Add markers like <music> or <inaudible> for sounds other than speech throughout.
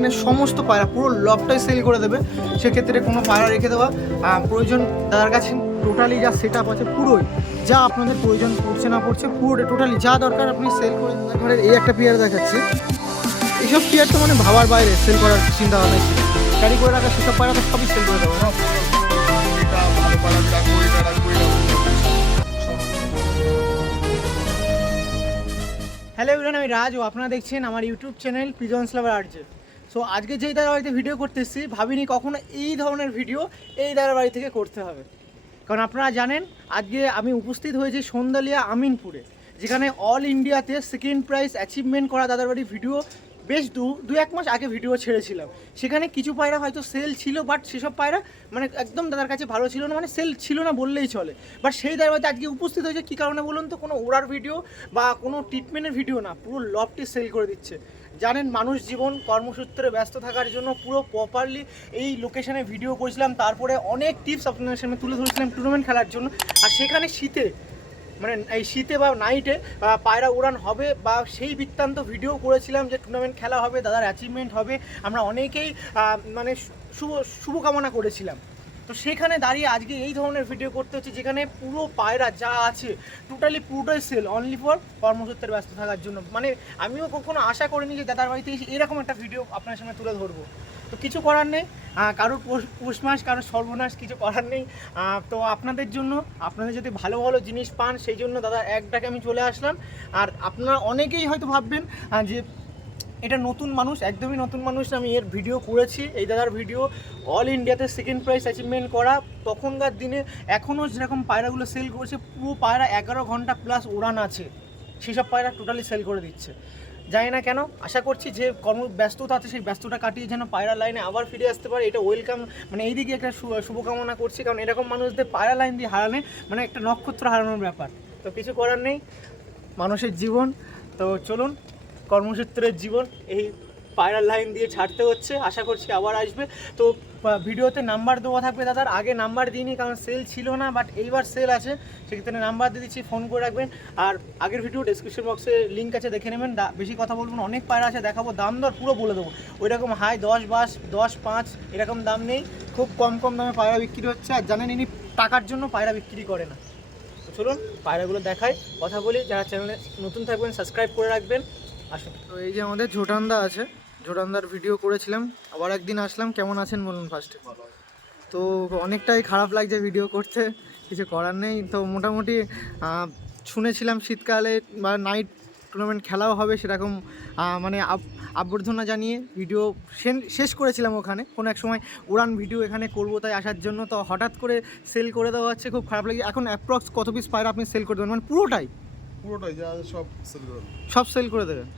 এখানে সমস্ত পায়রা, পুরো লবটাই সেল করে দেবে। সেক্ষেত্রে কোনো পায়রা রেখে দেওয়া। প্রয়োজন দাদার কাছে টোটালি যা সেট আপ আছে পুরোই, যা আপনাদের প্রয়োজন পড়ছে না পড়ছে, পুরোটা টোটালি যা দরকার আপনি সেল করে ঘরের এই একটা পেয়ার দেখাচ্ছি। এইসব পেয়ার তো মানে ভাবার বাইরে সেল করার চিন্তা ভাবনা ছিল ক্যারি করে রাখা সেসব পায়রা তো সবই সেল করে দেবো, না? হ্যালো এভরিওয়ান আমি রাজ। ও আপনারা দেখছেন আমার YouTube channel pigeons lover RJ so আজকে যেই দাদার বাড়িতে ভিডিও করতে এসেছি, ভাবিনি কখনো এই ধরনের ভিডিও এই দাদার বাড়ি থেকে করতে হবে। কারণ আপনারা জানেন, আজকে আমি উপস্থিত হয়েছি সন্দালিয়া আমিনপুরে, যেখানে অল ইন্ডিয়াতে সেকেন্ড প্রাইজ অ্যাচিভমেন্ট করা দাদার বাড়ি ভিডিও বেশ দু দু এক মাস আগে ভিডিও ছেড়েছিলাম। সেখানে কিছু পায়রা হয়তো সেল ছিল বাট সেসব পায়রা মানে একদম দাদার কাছে ভালো ছিল না মানে সেল ছিল না বললেই চলে। বাট সেই দাদার আজকে উপস্থিত হয়েছে, কী কারণে বলুন তো? কোনো ওড়ার ভিডিও বা কোনো ট্রিটমেন্টের ভিডিও না, পুরো লবটি সেল করে দিচ্ছে। জানেন, মানুষ জীবন কর্মসূত্রে ব্যস্ত থাকার জন্য পুরো প্রপারলি এই লোকেশনে ভিডিও করেছিলাম। তারপরে অনেক টিপস আপনাদের সামনে তুলে ধরেছিলাম টুর্নামেন্ট খেলার জন্য। আর সেখানে শীতে মানে এই শীতে বা নাইটে পায়রা উড়ান হবে বা সেই বৃত্তান্ত ভিডিও করেছিলাম যে টুর্নামেন্ট খেলা হবে, দাদার অ্যাচিভমেন্ট হবে। আমরা অনেকেই মানে শুভ, শুভকামনা করেছিলাম। তো সেখানে দাঁড়িয়ে আজকে এই ধরনের ভিডিও করতে হচ্ছে, যেখানে পুরো পায়রা যা আছে টোটালি পুরোটাই সেল অনলি ফর কর্মসূত্রে ব্যস্ত থাকার জন্য। মানে আমিও কখনো আশা করিনি যে দাদার বাড়িতে এসে এরকম একটা ভিডিও আপনার সামনে তুলে ধরবো। তো কিছু করার নেই কারোর পৌষ- মাস, কারোর সর্বনাশ, কিছু করার নেই। তো আপনাদের জন্য, আপনাদের যদি ভালো ভালো জিনিস পান, সেই জন্য দাদা এক ডাকে আমি চলে আসলাম। আর আপনারা অনেকেই হয়তো ভাববেন যে এটা নতুন মানুষ, একদমই নতুন মানুষ আমি এর ভিডিও করেছি, এই দাদার ভিডিও অল ইন্ডিয়াতে সেকেন্ড প্রাইজ অ্যাচিভমেন্ট করা। তখনকার দিনে এখনও যেরকম পায়রাগুলো সেল করেছে, পুরো পায়রা এগারো ঘণ্টা প্লাস উড়ান আছে। সেসব পায়রা টোটালি সেল করে দিচ্ছে। জানি না কেন, আশা করছি যে কর্ম ব্যস্ততা আছে, সেই ব্যস্ততা কাটিয়ে যেন পায়রা লাইনে আবার ফিরে আসতে পারে। এটা ওয়েলকাম মানে এই দিকে একটা শুভকামনা করছি, কারণ এরকম মানুষদের পায়রা লাইন দিয়ে হারালে মানে একটা নক্ষত্র হারানোর ব্যাপার। তো কিছু করার নেই, মানুষের জীবন। তো চলুন কর্মসূত্রের জীবন এই পায়রার লাইন দিয়ে ছাড়তে হচ্ছে, আশা করছি আবার আসবে। তো ভিডিওতে নাম্বার দেওয়া থাকবে দাদার, আগে নাম্বার দিইনি কারণ সেল ছিল না বাট এইবার সেল আছে, সেক্ষেত্রে নাম্বার দিয়ে দিচ্ছি ফোন করে রাখবেন। আর আগের ভিডিও ডেসক্রিপশন বক্সে লিঙ্ক আছে, দেখে নেবেন। বেশি কথা বলব অনেক পায়রা আছে, দেখাবো, দাম দর পুরো বলে দেবো। ওই রকম হাই দশ বাস, দশ পাঁচ, এরকম দাম নেই। খুব কম কম দামে পায়রা বিক্রি হচ্ছে, আর জানেন ইনি টাকার জন্য পায়রা বিক্রি করে না। চলুন, পায়রাগুলো দেখায় কথা বলি, যারা চ্যানেলে নতুন থাকবেন সাবস্ক্রাইব করে রাখবেন। আসুন। তো এই যে আমাদের ঝোটানদা আছে ঝোটানদার ভিডিও করেছিলাম। আবার একদিন আসলাম কেমন আছেন বলুন ফার্স্টে তো অনেকটাই খারাপ লাগছে ভিডিও করতে কিছু করার নেই। তো মোটামুটি শুনেছিলাম শীতকালে বা নাইট টুর্নামেন্ট খেলাও হবে সেরকম মানে আব- আবর্জনা জানিয়ে ভিডিও শেষ করেছিলাম ওখানে। কোনো এক সময় উড়ান ভিডিও এখানে করব তাই আসার জন্য। তো হঠাৎ করে সেল করে দেওয়া হচ্ছে খুব খারাপ লাগে এখন অ্যাপ্রক্স কত পিস পায়রা আপনি সেল করে দেবেন? মানে পুরোটাই? পুরোটাই যা সব সেল করে। সব সেল করে দেবেন?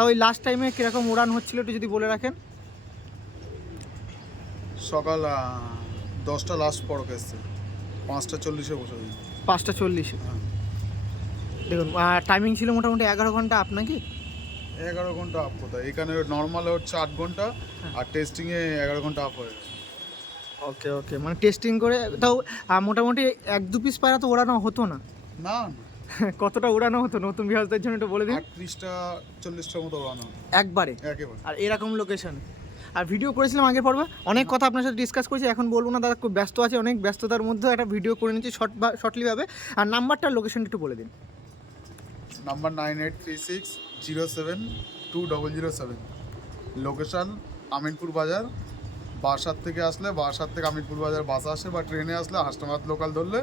তা ওই লাস্ট টাইমে কীরকম উড়ান হচ্ছিল একটু যদি বলে রাখেন? সকাল দশটা লাস্ট পড়ক এসছে। পাঁচটা চল্লিশে বসে পাঁচটা চল্লিশে? হ্যাঁ। দেখুন টাইমিং ছিল মোটামুটি এগারো ঘণ্টা আপনাকে এগারো ঘণ্টা আপ কোথায় এখানে নর্মালে হচ্ছে আট ঘণ্টা আর টেস্টিংয়ে এগারো ঘণ্টা আপ হয়ে ওকে ওকে মানে টেস্টিং করে তাও মোটামুটি এক দু পিস পায়রা তো ওড়ানো হতো না না। কতটা উড়ানো হতো নতুন বিহারদের জন্য একটু বলে দিন? আটত্রিশটা চল্লিশটার মতো বানানো একবারে? একেবারে। আর এরকম লোকেশন আর ভিডিও করেছিলাম আগের পর্বে। অনেক কথা আপনার সাথে ডিসকাস করেছি এখন বলব না দাদা খুব ব্যস্ত আছে অনেক ব্যস্ততার মধ্যে একটা ভিডিও করে নিচ্ছি শর্ট শর্টলিভাবে আর নাম্বারটা লোকেশনটা একটু বলে দিন। Number nine eight three six zero seven two double zero seven location Aminpur বাজার বাসার থেকে আসলে বাসার থেকে আমিনপুর বাজার বাস আসে বা ট্রেনে আসলে হাসনাবাদ লোকাল ধরলে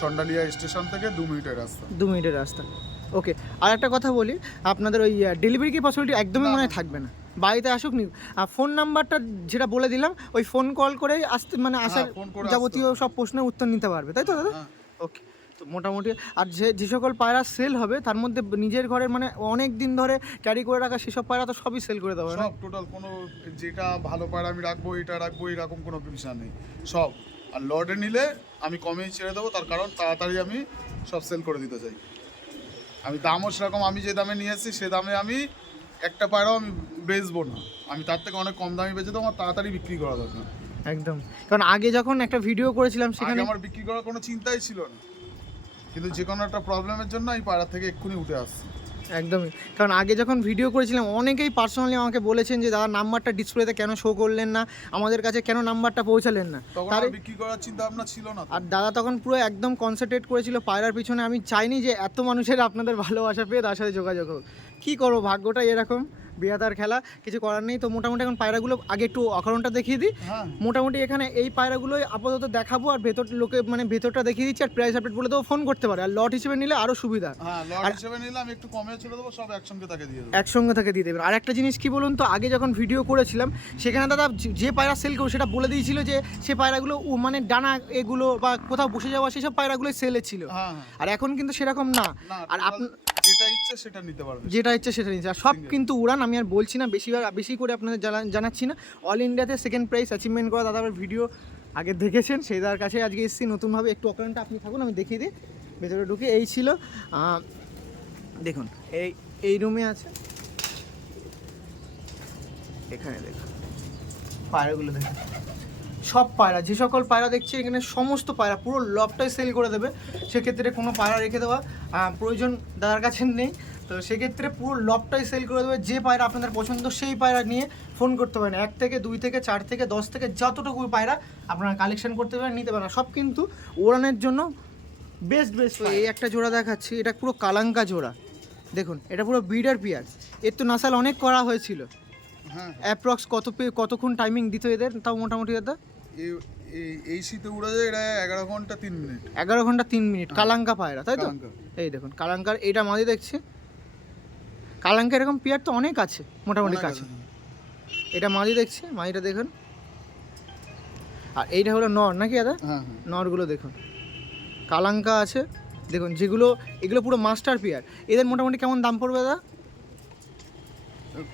সন্ডালিয়া স্টেশন থেকে দু মিনিটের রাস্তা। দু মিনিটের রাস্তা। ওকে আর একটা কথা বলি আপনাদের ওই ডেলিভারি কি পসিবিলিটি একদমই মনে হয় থাকবে না। বাড়িতে আসুক নি আর ফোন নাম্বারটা যেটা বলে দিলাম ওই ফোন কল করে আসতে মানে আসার যাবতীয় সব প্রশ্নের উত্তর নিতে পারবে তাই তো দাদা? হ্যাঁ। ওকে। মোটামুটি। আর যে যে সকল পায়রা সেল হবে তার মধ্যে নিজের ঘরের মানে অনেক দিন ধরে ক্যারি করে রাখা সেসব পায়রা তো সবই সেল করে দেওয়া না? সব টোটাল কোনো যেটা ভালো পায়রা আমি রাখব এটা রাখব এরকম কোনো বিষয় নেই। সব। আর লর্ডে নিলে আমি কমেই ছেড়ে দেবো তার কারণ তাড়াতাড়ি আমি সব সেল করে দিতে চাই। আমি দামও সেরকম আমি যে দামে নিয়ে এসেছি সে দামে আমি একটা পায়রাও আমি বেচবো না। আমি তার থেকে অনেক কম দামে বেচে দেবো আমার তাড়াতাড়ি বিক্রি করা দরকার। একদম। কারণ আগে যখন একটা ভিডিও করেছিলাম সেখানে আমার বিক্রি করার কোনো চিন্তাই ছিল না। কিন্তু যে কোনো একটা প্রবলেমের জন্য এই পায়রা থেকে এক্ষুনি উঠে আসছি। একদমই। কারণ আগে যখন ভিডিও করেছিলাম অনেকেই পার্সোনালি আমাকে বলেছেন যে দাদা নাম্বারটা ডিসপ্লেতে কেন শো করলেন না? আমাদের কাছে কেন নাম্বারটা পৌঁছালেন না? তখন তার আর বিক্রি করার চিন্তা ভাবনা ছিল না আর দাদা তখন পুরো একদম কনসেন্ট্রেট করেছিল পায়রার পিছনে। আমি চাইনি যে এত মানুষের আপনাদের ভালোবাসা পেয়ে তার সাথে যোগাযোগ হোক। কী করব? ভাগ্যটাই এরকম। বিয়াতার খেলা কিছু করার নেই। তো মোটামুটি এখন পায়রাগুলো আগে একটু অকারণটা দেখিয়ে দিই। হ্যাঁ। মোটামুটি এখানে এই পায়রাগুলোই আপাতত দেখাবো আর ভেতর লোকে মানে ভেতরটা দেখিয়ে দিচ্ছি আর প্রাইস আপডেট বলে দেবো ফোন করতে পারে। আর লট হিসেবে নিলে আরও সুবিধা। হ্যাঁ লট হিসেবে নিলে আমি একটু কমে ছেড়ে দেবো সব একসঙ্গে তাকে দিয়ে দেবো। একসঙ্গে থেকে দিয়ে দেবেন আর একটা জিনিস কি বলুন তো আগে যখন ভিডিও করেছিলাম সেখানে দাদা যে- পায়রা সেল করব সেটা বলে দিয়েছিল যে সে পায়রাগুলো মানে ডানা এগুলো বা কোথাও বসে যাওয়া সেসব পায়রাগুলো সেলে ছিল। হ্যাঁ আর এখন কিন্তু সেরকম না। আর total আপনি যেটা ইচ্ছে সেটা নিতে পারবে। যেটা ইচ্ছে সেটা নিচ্ছে আর সব কিন্তু উড়ান আমি আর বলছি না বেশি বেশি করে আপনাদের জানা- জানাচ্ছি না। অল ইন্ডিয়াতে সেকেন্ড প্রাইজ অ্যাচিভমেন্ট করা দাদা আমার ভিডিও আগে দেখেছেন, সেই দাদার কাছে আজকে এসেছি। নতুনভাবে একটু অকারণটা আপনি থাকুন, আমি দেখিয়ে দিই। ভেতরে ঢুকে এই ছিল। দেখুন, এই এই রুমে আছে। এখানে দেখুন, পায়রাগুলো দেখুন। সব পায়রা, যে সকল পায়রা দেখছি, এখানে সমস্ত পায়রা, পুরো লবটাই সেল করে দেবে। সেক্ষেত্রে কোনো পায়রা রেখে দেওয়া প্রয়োজন দাদার কাছে নেই। তো সেক্ষেত্রে পুরো লবটাই সেল করে দেবে। যে পায়রা আপনাদের পছন্দ সেই পায়রা নিয়ে ফোন করতে পারেন। এক থেকে দুই থেকে চার থেকে দশ থেকে যতটুকু পায়রা আপনারা কালেকশন করতে পারেন নিতে পারেন। সব কিন্তু ওড়ানের জন্য বেস্ট বেস্ট এই একটা জোড়া দেখাচ্ছি এটা পুরো কালাঙ্কা জোড়া। দেখুন এটা পুরো বিডার পিয়ার। এর তো নাসাল অনেক করা হয়েছিল। হ্যাঁ অ্যাপ্রক্স কত পে কতক্ষণ টাইমিং দিত এদের? তাও মোটামুটি দাদা? এই- শীতে উড়ে যায় এটা এগারো ঘণ্টা তিন মিনিট। এগারো ঘণ্টা তিন মিনিট। কালাঙ্কা পায়রা তাই তো? এই দেখুন কালাঙ্কার এইটা মাঝে দেখছি। কালাঙ্কা এরকম পিয়ার তো অনেক আছে মোটামুটি কাছে। এটা মাঝি দেখছি মাঝিটা দেখুন। আর এইটা হলো নর নাকি দাদা? হ্যাঁ হ্যাঁ। নরগুলো দেখুন। কালাঙ্কা আছে দেখুন যেগুলো এগুলো পুরো মাস্টার পিয়ার। এদের মোটামুটি কেমন দাম পড়বে দাদা?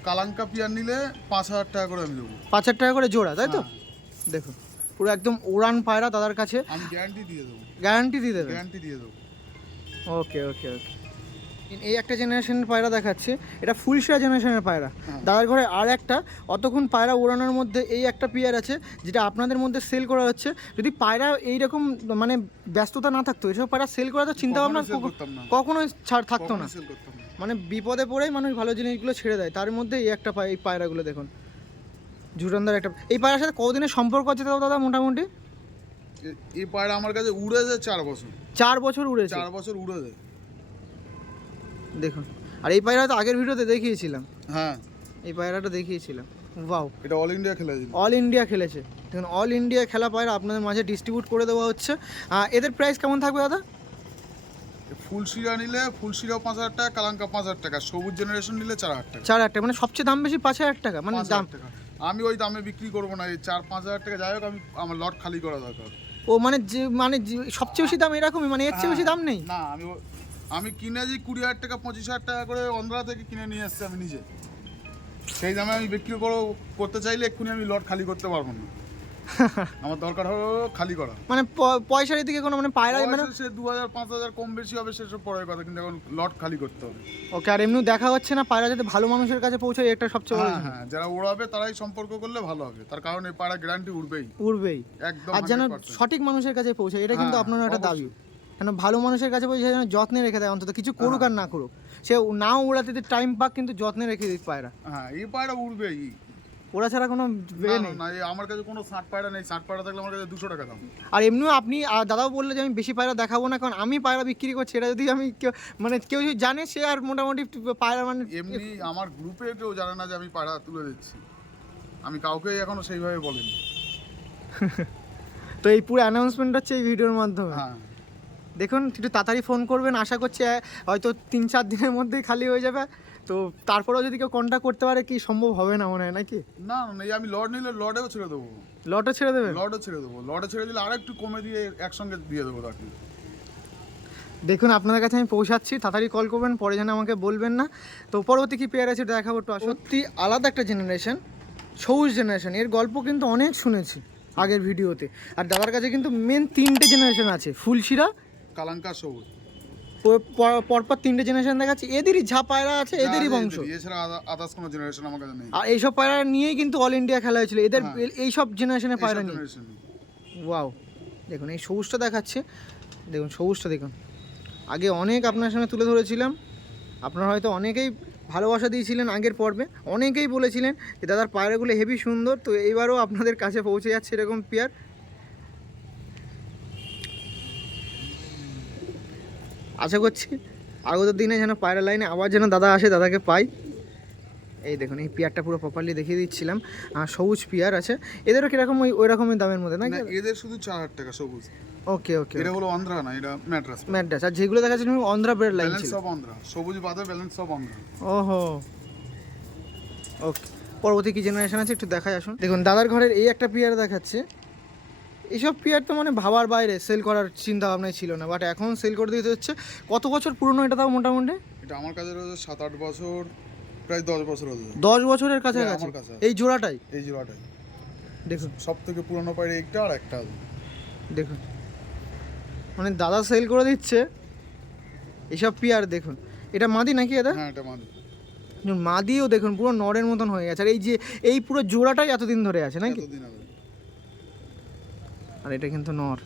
কালাঙ্কা পিয়ার নিলে পাঁচ হাজার টাকা করে আমি দেবো পাঁচ হাজার টাকা করে জোড়া তাই তো? হ্যাঁ। দেখুন পুরো একদম উড়ান পায়রা দাদার কাছে। আমি গ্যারান্টি দিয়ে দেবো। গ্যারান্টি দিয়ে দেবেন? গ্যারান্টি দিয়ে দেবো। ওকে ওকে ওকে এই একটা জেনারেশনের পায়রা দেখাচ্ছে। এটা ফুলশিয়া জেনারেশনের পায়রা। হ্যাঁ। দাদার ঘরে আর একটা অতক্ষণ পায়রা ওড়ানোর মধ্যে এই একটা পেয়ার আছে যেটা আপনাদের মধ্যে সেল করা হচ্ছে। যদি পায়রা এইরকম মানে ব্যস্ততা না থাকতো এসব পায়রা সেল করা তো চিন্তা ভাবনা কখনোই ছাড় থাকতো না। মানে বিপদে পড়েই মানুষ ভালো জিনিসগুলো ছেড়ে দেয়। তার মধ্যে এই একটা পায় এই পায়রাগুলো দেখুন। ঝুটানদার একটা এই পায়রার সাথে কতদিনের সম্পর্ক আছে তাও দাদা মোটামুটি? এই পায়রা আমার কাছে উড়ে যায় চার বছর। চার বছর উড়েছে। চার বছর উড়ে যায় দেখুন। আর এই পায়রা তো আগের ভিডিওতে দেখিয়েছিলাম। হ্যাঁ। এই পায়রাটা দেখিয়েছিলাম। ওয়াও এটা অল ইন্ডিয়া খেলে দিল অল ইন্ডিয়া খেলেছে। দেখুন অল ইন্ডিয়া খেলা পায়রা আপনাদের মাঝে ডিস্ট্রিবিউট করে দেওয়া হচ্ছে। এদের প্রাইস কেমন থাকবে দাদা? ফুল শিরা নিলে ফুল শিরাও পাঁচ হাজার টাকা কালাঙ্কা পাঁচ হাজার টাকা। সবুজ জেনারেশন নিলে চার হাজার টাকা। চার হাজার টাকা। মানে সবচেয়ে দাম বেশি পাঁচ হাজার টাকা। মানে দাম। আমি ওই দামে বিক্রি করব না। এই চার পাঁচ হাজার টাকা যাই হোক আমি আমার লট খালি করা দরকার। ও মানে যে মানে সবচেয়ে বেশি দাম এরকমই? মানে এর চেয়ে বেশি দাম নেই? না আমি আমি কিনে যে কুড়ি হাজার টাকা পঁচিশ হাজার টাকা করে অন্ধ্রা থেকে কিনে নিয়ে এসেছি আমি নিজে। সেই দামে আমি বিক্রি করো করতে চাইলে এক্ষুনি আমি লট খালি করতে পারব না। <laughs> আমার দরকার হলো খালি করা। মানে পয়সার দিকে কোনো মানে পায়রা মানে সে দু হাজার পাঁচ হাজার কম বেশি হবে সেসব পরের কথা কিন্তু এখন লট খালি করতে হবে। ওকে আর এমনি দেখা হচ্ছে না পায়রা যাতে ভালো মানুষের কাছে পৌঁছায় এটা সবচেয়ে বড় হ্যাঁ হ্যাঁ যারা ওড়াবে তারাই সম্পর্ক করলে ভালো হবে। তার কারণ এই পাড়া গ্যারান্টি উঠবেই উড়বেই। একদম আর যেন সঠিক মানুষের কাছে পৌঁছায় এটা কিন্তু হ্যাঁ, আপনার একটা দাবি। কেন ভালো মানুষের কাছে পৌঁছে যেন যত্নে রেখে দেয় অন্তত কিছু করুক আর না করুক। সে নাও উড়াতে টাইম পাক কিন্তু যত্নে রেখে দিক পায়রা। হ্যাঁ এই পায়রা উঠবেই ওরা ছাড়া কোনো বে নেই। না এই আমার কাছে কোনো ষাট পায়রা নেই। ষাট পায়রা থাকলে আমার কাছে দুশো টাকা দাম। আর এমনিও আপনি দাদাও বললে যে আমি বেশি পায়রা দেখাবো না কারণ আমি পায়রা বিক্রি করছি এটা যদি আমি কেউ মানে কেউ যদি জানে সে আর মোটামুটি পায়রা মানে এমনি আমার গ্রুপে কেউ জানে না যে আমি পায়রা তুলে দিচ্ছি। আমি কাউকে এখনও সেইভাবে বলিনি। <laughs> তো এই পুরো অ্যানাউন্সমেন্ট হচ্ছে এই ভিডিওর মাধ্যমে। হ্যাঁ। দেখুন একটু তাড়াতাড়ি ফোন করবেন আশা করছি হয়তো তিন চার দিনের মধ্যেই খালি হয়ে যাবে। তো তারপরেও যদি কেউ কন্ট্যাক্ট করতে পারে কি সম্ভব হবে না মনে হয় নাকি? না না এই আমি লড নিলে লডেও ছেড়ে দেবো। লটও ছেড়ে দেবেন লডও ছেড়ে দেবো। লডে ছেড়ে দিলে আর একটু কমে দিয়ে একসঙ্গে দিয়ে দেবো তাকে। দেখুন আপনাদের কাছে আমি পৌঁছাচ্ছি তাড়াতাড়ি কল করবেন পরে যেন আমাকে বলবেন না। তো পরবর্তী কি পেয়ার আছে এটা দেখাবো একটু সত্যি আলাদা একটা জেনারেশন সবুজ জেনারেশন এর গল্প কিন্তু অনেক শুনেছি আগের ভিডিওতে আর দাদার কাছে কিন্তু মেন তিনটে জেনারেশন আছে ফুলশিরা কালাঙ্কা সবুজ। পরপর তিনটে জেনারেশন দেখাচ্ছে। এদেরই যা পায়রা আছে এদেরই বংশ। এছাড়া আদার্স কোনো জেনারেশন আমার কাছে নেই। আর এইসব পায়রা নিয়েই কিন্তু অল ইন্ডিয়া খেলা হয়েছিল। এদের হ্যাঁ। এইসব জেনারেশনের পায়রা নিয়ে ওয়াও দেখুন এই সবুজটা দেখাচ্ছে। দেখুন সবুজটা দেখুন। আগে অনেক আপনার সামনে তুলে ধরেছিলাম। আপনারা হয়তো অনেকেই ভালোবাসা দিয়েছিলেন আগের পর্বে। অনেকেই বলেছিলেন যে দাদার পায়রাগুলো হেভি সুন্দর। তো এইবারও আপনাদের কাছে পৌঁছে যাচ্ছে এরকম পেয়ার। আশা করছি আগত দিনে যেন পায়রা লাইনে আবার যেন দাদা আসে দাদাকে পাই। এই দেখুন এই পেয়ারটা পুরো প্রপারলি দেখিয়ে দিচ্ছিলাম। আর সবুজ পেয়ার আছে। এদেরও কীরকম ওই ওই রকমই দামের মধ্যে না নাকি এদের শুধু চার হাজার টাকা সবুজ। ওকে ওকে এটা হলো অন্ধ্রা না এটা ম্যাড্রাস। ম্যাড্রাস। আর যেগুলো দেখা যাচ্ছে অন্ধ্রা ব্রেড লাইন ছিল। অফ অন্ধ্রা। সবুজ বাদে ব্যালেন্স অফ অন্ধ্রা। ওহো। ওকে পরবর্তী কি জেনারেশন আছে একটু দেখাই আসুন। দেখুন দাদার ঘরের এই একটা পেয়ার দেখাচ্ছে। এইসব পেয়ার তো মানে ভাবার বাইরে সেল করার চিন্তা ভাবনাই ছিল না বাট এখন সেল করে দিতে হচ্ছে। কত বছর পুরনো এটা তাও মোটামুটি? এটা আমার কাছে রয়েছে সাত আট বছর প্রায় দশ বছর হতে দশ বছরের কাছাকাছি? কাছে এই জোড়াটাই? এই জোড়াটাই। দেখুন। সব থেকে পুরনো পায়রা একটা আর একটা দেখুন। মানে দাদা সেল করে দিচ্ছে এইসব পেয়ার দেখুন। এটা মাদি নাকি এটা হ্যাঁ এটা মানে মাদিও দেখুন পুরো নরের মতন হয়ে গেছে। আর এই যে এই পুরো জোড়াটাই এতদিন ধরে আছে নাকি? আর এটা কিন্তু নর।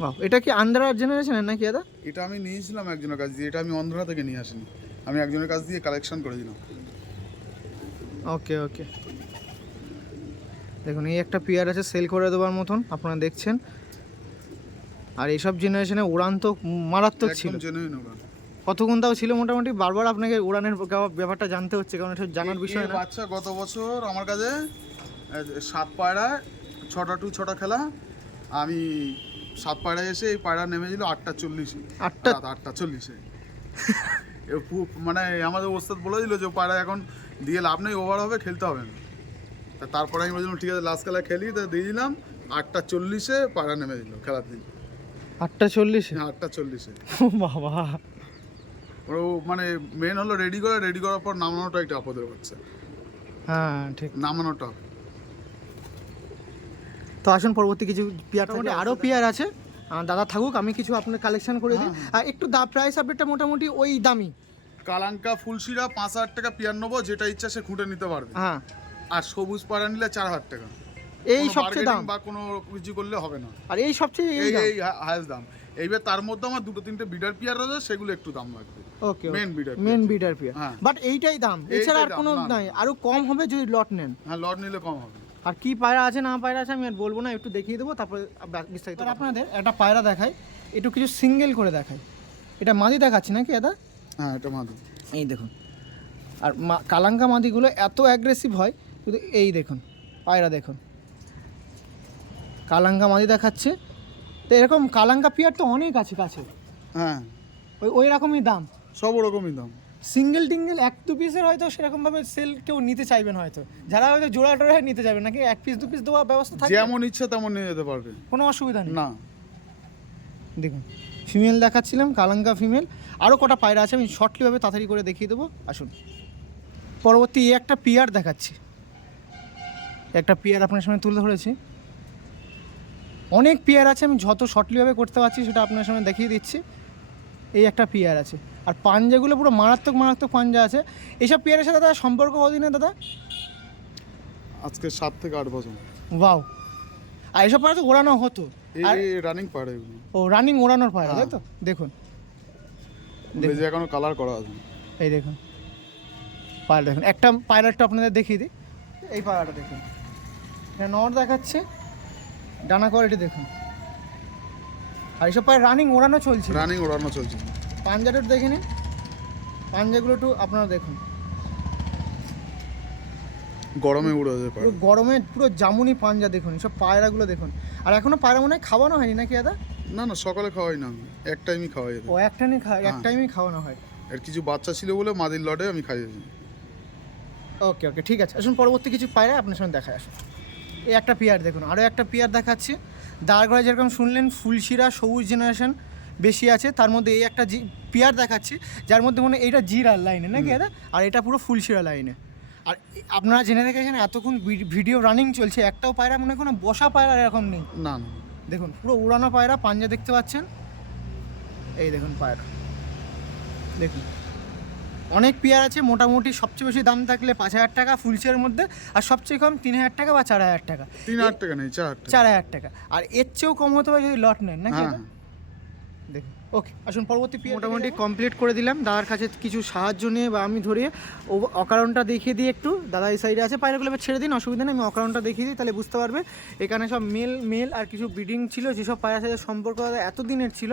বাহ এটা কি আন্ডার জেনারেশনের নাকি দাদা? এটা আমি নিয়েছিলাম একজনের কাছ দিয়ে এটা আমি অন্ধ্রা থেকে নিয়ে আসিনি। আমি একজনের কাছ দিয়ে কালেকশন করেছিলাম ওকে ওকে দেখুন এই একটা পেয়ার আছে সেল করে দেওয়ার মতন আপনারা দেখছেন। আর এইসব জেনারেশনে উড়ান তো মারাত্মক ছিল। একদম জেনুইন ওরা কত ছিল মোটামুটি? বারবার আপনাকে উড়ানের ব্যাপারটা জানতে হচ্ছে কারণ এটা জানার বিষয় না। বাচ্চা গত বছর আমার কাছে সাত পায়রায় ছটা টু ছটা খেলা। আমি সাত পায়রায় এসে এই পায়রা নেমেছিল আটটা চল্লিশে। আটটা? আটটা চল্লিশে। মানে আমাদের ওস্তাদ বলেছিল যে পায়রা এখন দিয়ে লাভ নেই ওভার হবে খেলতে হবে না। তা তারপরে আমি বলছিলাম ঠিক আছে লাস্ট খেলা খেলি। তা দিয়ে দিলাম আটটা চল্লিশে পায়রা নেমে দিল খেলার দিন। আটটা চল্লিশে? হ্যাঁ আটটা চল্লিশে। বাবা। ও মানে মেন হলো রেডি করা রেডি করার পর নামানোটা একটা আপদের হচ্ছে হ্যাঁ ঠিক। নামানোটা তো আসুন পরবর্তী কিছু পেয়ার থাকলে আরও পেয়ার আছে। দাদা থাকুক আমি কিছু আপনার কালেকশন করে দিই। আর একটু দা প্রাইস আপডেটটা মোটামুটি ওই দামি কালাঙ্কা ফুলশিরা পাঁচ হাজার টাকা পিয়ার নেব যেটা ইচ্ছা সে খুঁটে নিতে পারবে। হ্যাঁ। আর সবুজ পাড়া নিলে চার হাজার টাকা। এই সবচেয়ে দাম। বা কোনো কিছু করলে হবে না। আর এই সবচেয়ে এই এই হায়েস্ট দাম। এইবার তার মধ্যে আমার দুটো তিনটে বিডার পিয়ার রয়েছে সেগুলো একটু দাম লাগবে। Okay main breeder main breeder pair হ্যাঁ। বাট এইটাই দাম। এছাড়া আর কোনো। নাই। আরও কম হবে যদি লট নেন। হ্যাঁ লট নিলে কম হবে। আর কি পায়রা আছে না পায়রা আছে আমি আর বলব না একটু দেখিয়ে দেবো তারপরে বিস্তারিত আপনাদের একটা পায়রা দেখাই একটু কিছু সিঙ্গেল করে দেখাই। এটা মাদি দেখাচ্ছি নাকি দাদা? হ্যাঁ এটা মাধু এই দেখুন। আর মা কালাঙ্কা মাদিগুলো এত অ্যাগ্রেসিভ হয় শুধু এই দেখুন পায়রা দেখুন। কালাঙ্কা মাদি দেখাচ্ছে। তো এরকম কালাঙ্কা পিয়ার তো অনেক আছে কাছে হ্যাঁ। ওই ওই রকমই দাম। সব ওরকমই দাম। সিঙ্গেল টিঙ্গেল এক দু পিসের হয়তো সেরকমভাবে সেল কেউ নিতে চাইবেন হয়তো। যারা হয়তো জোড়া টোড়া নিতে চাইবেন নাকি এক পিস দু পিস দেওয়ার ব্যবস্থা থাকে যেমন ইচ্ছা তেমন নিয়ে যেতে পারবে। কোনো অসুবিধা নেই? না। দেখুন ফিমেল দেখাচ্ছিলাম কালাঙ্কা ফিমেল আরও কটা পায়রা আছে আমি শর্টলিভাবে তাড়াতাড়ি করে দেখিয়ে দেবো। আসুন। পরবর্তী এই একটা পিয়ার দেখাচ্ছি। একটা পিয়ার আপনার সামনে তুলে ধরেছি। অনেক পিয়ার আছে আমি যত শর্টলিভাবে করতে পারছি সেটা আপনার সামনে দেখিয়ে দিচ্ছি। এই একটা পিয়ার আছে। আর পাঞ্জাগুলো পুরো মারাত্মক মারাত্মক পাঞ্জা আছে। এইসব পেয়ারের সাথে দাদা সম্পর্ক কদিনে দাদা? আজকে সাত থেকে আট বছর। ওয়াও। আর এসব পায়রা তো ওড়ানো হতো। আর রানিং পাড়ে ও রানিং ওড়ানোর পায়রা তাই তো? দেখুন। লেজে এখনও কালার করা আছে। এই দেখুন। পায়রা দেখুন। একটা পায়রাটা আপনাদের দেখিয়ে দিই। এই পায়রাটা দেখুন। এটা নর দেখাচ্ছে। ডানা কোয়ালিটি দেখুন। আর এইসব পায়ে রানিং ওড়ানো চলছে। রানিং ওড়ানো চলছে। পাঞ্জাটা একটু দেখে নিন। পাঞ্জাগুলো একটু আপনারা দেখুন। গরমে উড়ে পুরো। গরমে পুরো জামুনি পাঞ্জা দেখুন সব পায়রাগুলো দেখুন। আর এখনও পায়রা মনে হয় খাওয়ানো হয়নি নাকি দাদা? না না সকালে খাওয়াই না আমি। এক টাইমই খাওয়াই ও এক টাইমই খা এক হ্যাঁ। টাইমই খাওয়ানো হয়। আর কিছু বাচ্চা ছিল বলে মাদির লটে আমি খাইয়েছি ওকে ওকে ঠিক আছে। আসুন পরবর্তী কিছু পায়রা আপনার সঙ্গে দেখায় আসুন। এই একটা পিয়ার দেখুন। আরও একটা পিয়ার দেখাচ্ছি। দাঁড়ঘরে যেরকম শুনলেন ফুলশিরা সবুজ জেনারেশন বেশি আছে তার মধ্যে এই একটা জি পিয়ার দেখাচ্ছি যার মধ্যে মনে এইটা জিরার লাইনে নাকি এটা আর এটা পুরো ফুলশিরা লাইনে। আর আপনারা জেনে রেখেছেন এতক্ষণ ভিডিও রানিং চলছে একটাও পায়রা মনে হয় কোনো বসা পায়রা এরকম নেই। না না। দেখুন পুরো উড়ানো পায়রা পাঞ্জা দেখতে পাচ্ছেন। এই দেখুন পায়রা। দেখুন। অনেক পেয়ার আছে মোটামুটি সবচেয়ে বেশি দাম থাকলে পাঁচ হাজার টাকা ফুলচের মধ্যে আর সবচেয়ে কম তিন হাজার টাকা বা চার হাজার টাকা। তিন হাজার টাকা নেই চার হাজার টাকা। চার হাজার টাকা। আর এর চেয়েও কম হতে পারে যদি লট নেন নাকি দাদা? দেখুন ওকে আসুন পরবর্তী মোটামুটি কমপ্লিট করে দিলাম। দাদার কাছে কিছু সাহায্য নিয়ে বা আমি ধরে ও অকারণটা দেখিয়ে দিই একটু। দাদা এই সাইডে আছে পায়রাগুলো এবার ছেড়ে দিন অসুবিধা নেই আমি অকারণটা দেখিয়ে দিই তাহলে বুঝতে পারবে। এখানে সব মেল মেল আর কিছু ব্রিডিং ছিল যেসব পায়রার সাথে সম্পর্ক এতদিনের এত দিনের ছিল।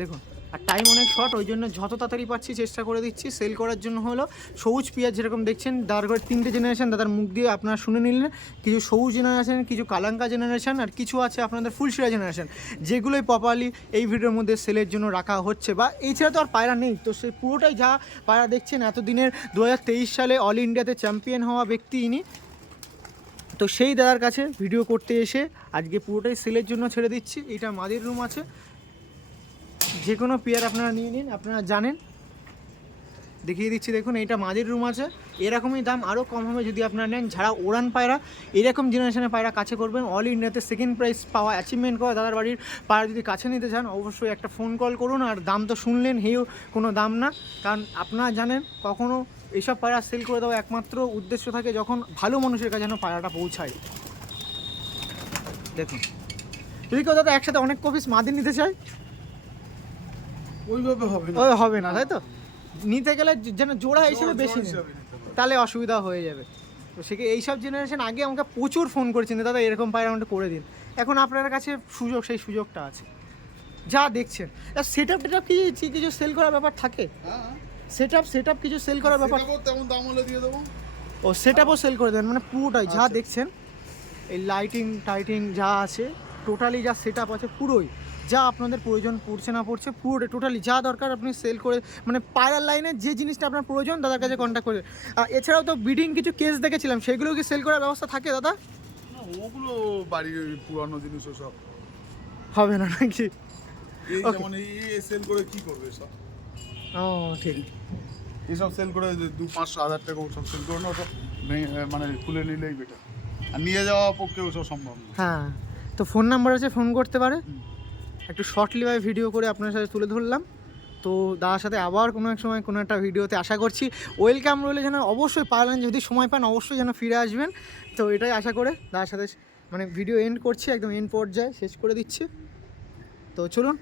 দেখুন আর টাইম অনেক শর্ট ওই জন্য যত তাড়াতাড়ি পাচ্ছি চেষ্টা করে দিচ্ছি। সেল করার জন্য হলো সবুজ পেঁয়াজ যেরকম দেখছেন দাদার ঘরে তিনটে জেনারেশান দাদার মুখ দিয়ে আপনারা শুনে নিলেন। কিছু সবুজ জেনারেশান কিছু কালাঙ্কা জেনারেশান আর কিছু আছে আপনাদের ফুলশিরা জেনারেশান যেগুলোই প্রপারলি এই ভিডিওর মধ্যে সেলের জন্য রাখা হচ্ছে বা এছাড়া তো আর পায়রা নেই। তো সেই পুরোটাই যা পায়রা দেখছেন, এতদিনের দু হাজার তেইশ সালে অল ইন্ডিয়াতে চ্যাম্পিয়ন হওয়া ব্যক্তি ইনি। তো সেই দাদার কাছে ভিডিও করতে এসে আজকে পুরোটাই সেলের জন্য ছেড়ে দিচ্ছি। এটা মাদির রুম আছে। যে কোনো পেয়ার আপনারা নিয়ে নিন, আপনারা জানেন। দেখিয়ে দিচ্ছি, দেখুন, এইটা মাদির রুম আছে। এরকমই দাম আরও কম হবে যদি আপনারা নেন। যারা ওড়ান পায়রা, এরকম জেনারেশনের পায়রা কাছে করবেন অল ইন্ডিয়াতে সেকেন্ড প্রাইজ পাওয়া অ্যাচিভমেন্ট করা দাদার বাড়ির পায়রা যদি কাছে নিতে চান, অবশ্যই একটা ফোন কল করুন। আর দাম তো শুনলেন, হেও কোনো দাম না। কারণ আপনারা জানেন কখনও এইসব পায়রা সেল করে দেওয়া একমাত্র উদ্দেশ্য থাকে যখন ভালো মানুষের কাছে যেন পায়রাটা পৌঁছায়। দেখুন। যদি কেউ, দাদা, একসাথে অনেক কপিস মাদির নিতে চায় ওইভাবে হবে না। ওই হবে না তাই তো? নিতে গেলে যেন জোড়া হিসেবে বেশি হবে। তাহলে অসুবিধা হয়ে যাবে। তো সেকে এইসব জেনারেশন আগে আমাকে প্রচুর ফোন করেছেন দাদা এরকম পায়রা আমাকে করে দিন। এখন আপনার কাছে সুযোগ সেই সুযোগটা আছে। যা দেখছেন। সেট আপ টেট কি কি কিছু সেল করার ব্যাপার থাকে? সেট আপ সেট আপ কিছু সেল করার ব্যাপার তেমন দাম হলে দিয়ে দেবো। ও সেট আপও সেল করে দেন মানে পুরোটাই যা আচ্ছা। দেখছেন এই লাইটিং টাইটিং যা আছে টোটালি যা সেট আপ আছে পুরোই। যা আপনাদের প্রয়োজন পড়ছে না পড়ছে পুরোটা টোটালি যা দরকার আপনি সেল করে মানে পায়রার লাইনে যে জিনিসটা আপনার প্রয়োজন দাদার কাছে কন্ট্যাক্ট করে। আর এছাড়াও তো বিডিং কিছু কেস দেখেছিলাম সেগুলো কি সেল করার ব্যবস্থা থাকে দাদা? ওগুলো বাড়ির পুরানো জিনিস সব হবে না নাকি? এই যেমন এই সেল করে কি করবে সব? ও ঠিক। এইসব সেল করে দু পাঁচশো হাজার টাকা ওসব সেল করে না ওসব মানে খুলে নিলেই বেটার আর নিয়ে যাওয়া পক্ষে ওসব সম্ভব না। হ্যাঁ তো ফোন নাম্বার আছে ফোন করতে পারে। একটু শর্টলি ভাবে ভিডিও করে আপনার সাথে তুলে ধরলাম। তো দাদার সাথে আবার কোনো এক সময় কোনো একটা ভিডিওতে আশা করছি ওয়েলকাম রইলে যেন অবশ্যই পারলেন, যদি সময় পান অবশ্যই যেন ফিরে আসবেন। তো এটাই আশা করে দাদার সাথে মানে ভিডিও এন্ড করছি, একদম এন্ড পর্যায়ে শেষ করে দিচ্ছি। তো চলুন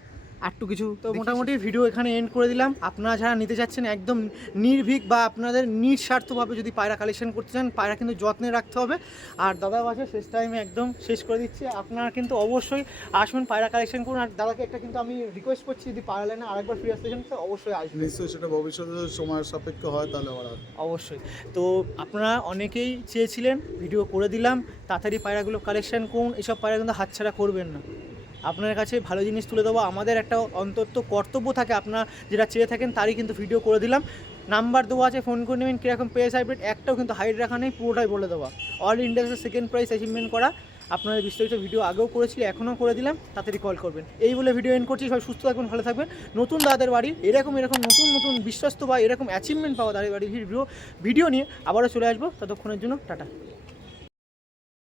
আরটু কিছু তো মোটামুটি ভিডিও এখানে এন্ড করে দিলাম। আপনারা যারা নিতে চাচ্ছেন একদম নির্ভীক বা আপনাদের নিঃস্বার্থভাবে যদি পায়রা কালেকশন করতে চান পায়রা কিন্তু যত্নে রাখতে হবে। আর দাদা আছে শেষ টাইমে একদম শেষ করে দিচ্ছি। আপনারা কিন্তু অবশ্যই আসুন পায়রা কালেকশন করুন। আর দাদাকে একটা কিন্তু আমি রিকোয়েস্ট করছি যদি পায়রা লাইনে আরেকবার ফিরে আসতে চান তো অবশ্যই আসবেন। নিশ্চয়ই সেটা ভবিষ্যতে সময়ের সাপেক্ষ হয় তাহলে আবার অবশ্যই। তো আপনারা অনেকেই চেয়েছিলেন ভিডিও করে দিলাম তাড়াতাড়ি পায়রাগুলো কালেকশন করুন। এসব পায়রা কিন্তু হাতছাড়া করবেন না। আপনার কাছে ভালো জিনিস তুলে দেবো আমাদের একটা অন্তত কর্তব্য থাকে, আপনারা যেটা চেয়ে থাকেন তারই কিন্তু ভিডিও করে দিলাম। নাম্বার দেওয়া আছে ফোন করে নেবেন, কীরকম পেস হাইব্রিড একটাও কিন্তু হাইট রাখা নেই, পুরোটাই বলে দেওয়া। অল ইন্ডিয়াতে সেকেন্ড প্রাইজ অ্যাচিভমেন্ট করা। আপনাদের বিস্তারিত ভিডিও আগেও করেছিল, এখনও করে দিলাম, তাড়াতাড়ি কল করবেন। এই বলে ভিডিও এন্ড করছি, সবাই সুস্থ থাকবেন, ভালো থাকবেন। নতুন দাদাদের বাড়ি, এরকম এরকম, নতুন নতুন বিশ্বস্ত বা এরকম অ্যাচিভমেন্ট পাওয়া দাদাদের বাড়ির ভিডিও ভিডিও নিয়ে আবারও চলে আসব। ততক্ষণের জন্য টাটা।